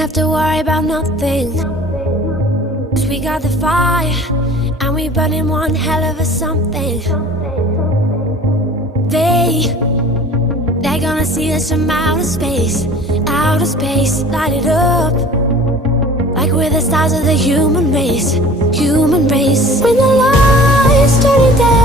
have to worry about nothing, 'cause we got the fire, and we burning one hell of a something. They're gonna see us from outer space, light it up like we're the stars of the human race, When the lights turning down